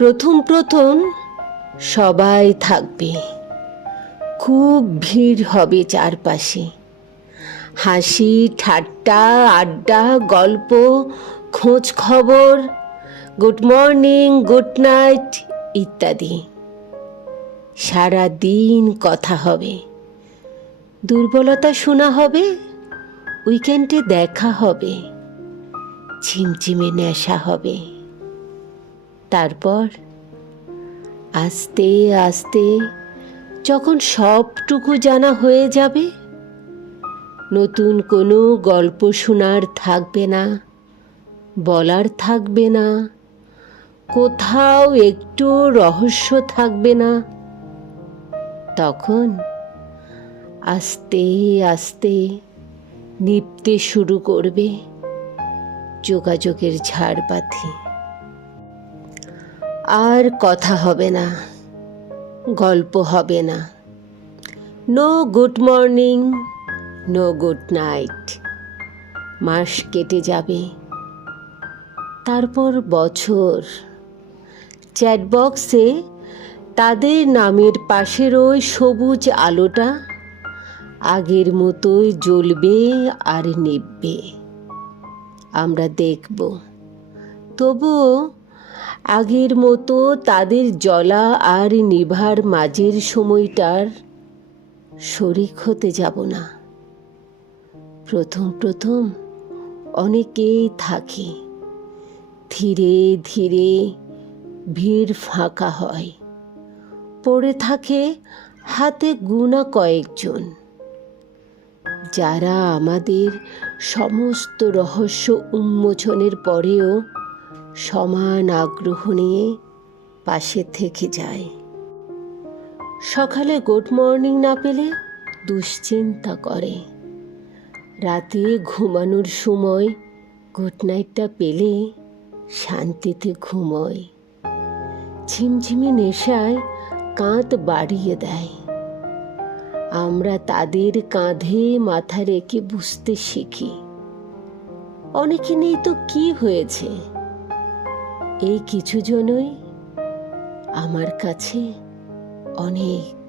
প্রথম প্রথম সবাই থাকবে। খুব ভিড় হবে চারপাশে। হাসি, ঠাট্টা, আড্ডা, গল্প, খোঁজ খবর, গুড মর্নিং, গুড নাইট ইত্যাদি। সারা দিন কথা হবে। দুর্বলতা শোনা হবে, উইকেন্ডে দেখা হবে। ঝিমঝিমে নেশা হবে। তারপর আস্তে আস্তে যখন সবটুকু জানা হয়ে যাবে, নতুন কোনো গল্প শোনার থাকবে না, বলার থাকবে না, কোথাও একটু রহস্য থাকবে না, তখন আস্তে আস্তে নিপতে শুরু করবে যোগাযোগের ঝাড়বাতি। আর কথা হবে না, গল্প হবে না। No good morning no good night মাস কেটে যাবে, তারপর বছর। চ্যাটবক্সে তাদের নামের পাশের ওই সবুজ আলোটা আগের মতোই জ্বলবে আর নিববে আমরা দেখব। তবুও আগের মতো তাদের জলা আর নিভার মাঝের সময়টার শরিক হতে যাব না। প্রথম প্রথম অনেকেই থাকে। ধীরে ধীরে ভিড় ফাঁকা হয়। পড়ে থাকে হাতে গুণা কয়েকজন। যারা আমাদের সমস্ত রহস্য উন্মোচনের পরেও সমান আগ্রহ নিয়ে পাশে থেকে যায়। সকালে গুড মর্নিং না পেলে দুশ্চিন্তা করে। রাতে ঘুমানোর সময় গুড নাইটটা পেলে শান্তিতে ঘুমোয়। ঝিমঝিমে নেশায় কাঁধ বাড়িয়ে দেয়। আমরা তাদের কাঁধে মাথা রেখে বুঝতে শিখি। অনেকে নেই তো কি হয়েছে? এই কিছু জনই আমার কাছে অনেক